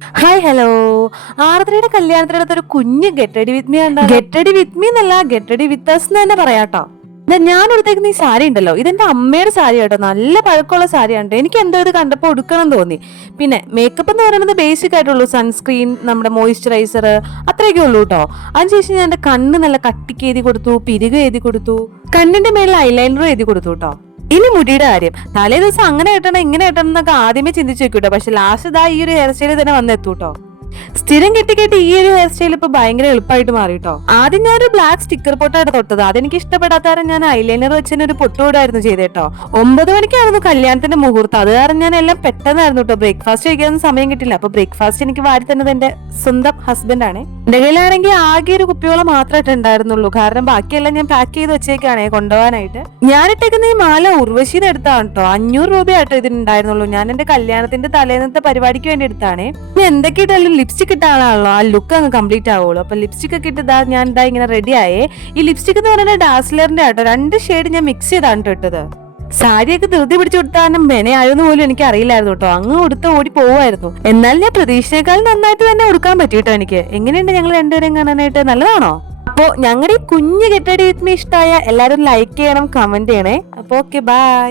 Hi hello. ആർദ്രയുടെ കല്യാണത്തിനടുത്തൊരു കുഞ്ഞ് ഗെറ്റഡി with me ഉണ്ട്. ഗെറ്റഡി with me എന്നല്ല, ഗെറ്റഡി വിത്ത് അസ് എന്ന് തന്നെ പറയാട്ടോ. ഞാൻ എടുത്തേക്കുന്ന ഈ സാരി ഉണ്ടല്ലോ, ഇതെന്റെ അമ്മയുടെ സാരി കേട്ടോ. നല്ല പഴക്കമുള്ള സാരിയാണ്. എനിക്ക് എന്തോ ഇത് കണ്ടപ്പോൾ ഉടുക്കണം തോന്നി. പിന്നെ മേക്കപ്പ് എന്ന് പറയുന്നത് ബേസിക് ആയിട്ടുള്ളൂ. സൺസ്ക്രീൻ, നമ്മുടെ മോയിസ്ചറൈസർ, അത്രയൊക്കെ ഉള്ളൂ കേട്ടോ. അതിനുശേഷം ഞാൻ എന്റെ കണ്ണ് നല്ല കട്ടിക്ക് എഴുതി കൊടുത്തു, പിരിക് എഴുതി കൊടുത്തു, കണ്ണിന്റെ മേളിൽ ഐലൈനറും എഴുതി കൊടുത്തു കേട്ടോ. ഇനി മുടിയുടെ കാര്യം, തലേ ദിവസം അങ്ങനെ കെട്ടണം ഇങ്ങനെ കെട്ടണം എന്നൊക്കെ ആദ്യമേ ചിന്തിച്ചു വെക്കൂട്ടോ. പക്ഷെ ലാസ്റ്റ് ഇതാ ഈ ഒരു ഹെയർ സ്റ്റൈൽ തന്നെ വന്നെത്തൂട്ടോ. സ്ഥിരം കെട്ടി ഈ ഒരു ഹെയർ സ്റ്റൈൽ ഇപ്പൊ ഭയങ്കര എളുപ്പമായിട്ട് മാറിട്ടോ. ആദ്യം ഞാൻ ഒരു ബ്ലാക്ക് സ്റ്റിക്കർ പൊട്ടായിട്ട് തൊട്ടത്. അതെനിക്ക് ഇഷ്ടപ്പെടാത്ത ഞാൻ ഐലൈനർ വെച്ചതിന് ഒരു പൊട്ടുകൂടായിരുന്നു ചെയ്തേട്ടോ. 9 മണിക്കായിരുന്നു കല്യാണത്തിന്റെ മുഹൂർത്തം. അത് കാരണം ഞാൻ എല്ലാം പെട്ടെന്നായിരുന്നു കേട്ടോ. ബ്രേക്ക്ഫാസ്റ്റ് കഴിക്കാനൊന്നും സമയം കിട്ടില്ല. അപ്പൊ ബ്രേക്ക്ഫാസ്റ്റ് എനിക്ക് വാരി തന്നത് എന്റെ സ്വന്തം ഹസ്ബൻഡ് ആണ്. എന്റെ കയ്യിലാണെങ്കിൽ ആകെ ഒരു കുപ്പിയോളം മാത്രമായിട്ട് ഉണ്ടായിരുന്നുള്ളൂ. കാരണം ബാക്കിയെല്ലാം ഞാൻ പാക്ക് ചെയ്ത് വെച്ചേക്കാണേ കൊണ്ടുപോകാനായിട്ട്. ഞാനിട്ടേക്കുന്ന ഈ മാല ഉർവശിന്ന് എടുത്താണ് കേട്ടോ. 500 രൂപയായിട്ടോ ഇതിനുണ്ടായിരുന്നുള്ളൂ. ഞാൻ എന്റെ കല്യാണത്തിന്റെ തലേന്നത്തെ പരിപാടിക്ക് വേണ്ടി എടുത്താണേ. ഞാൻ എന്തൊക്കെ ഇട്ടാലും ലിപ്സ്റ്റിക് ഇട്ടാണല്ലോ ആ ലുക്ക് അങ്ങ് കംപ്ലീറ്റ് ആവുള്ളൂ. അപ്പൊ ലിപ്സ്റ്റിക് ഒക്കെ ഇട്ട് ഞാൻ ഇങ്ങനെ റെഡി ആയേ. ഈ ലിപ്സ്റ്റിക് എന്ന് പറയുന്നത് ഡാസ്ലറിന്റെ ആട്ടോ. 2 ഷെയ്ഡ് ഞാൻ മിക്സ് ചെയ്താണ് ഇട്ടത്. സാരിയൊക്കെ ധൃതി പിടിച്ചു കൊടുത്താലും മെനയായെന്ന് പോലും എനിക്ക് അറിയില്ലായിരുന്നു കേട്ടോ. അങ്ങ് കൊടുത്ത് ഓടി പോവായിരുന്നു. എന്നാൽ ഞാൻ പ്രതീക്ഷയേക്കാൾ നന്നായിട്ട് തന്നെ കൊടുക്കാൻ പറ്റിട്ടോ എനിക്ക്. എങ്ങനെയുണ്ട് ഞങ്ങൾ രണ്ടുപേരും കാണാനായിട്ട്? നല്ലതാണോ? അപ്പോ ഞങ്ങളുടെ ഈ കുഞ്ഞ് ഗെറ്റഡി വിത്ത് മീ ഇഷ്ടമായ എല്ലാവരും ലൈക്ക് ചെയ്യണം, കമന്റ് ചെയ്യണേ. അപ്പൊ ഓക്കെ, ബൈ.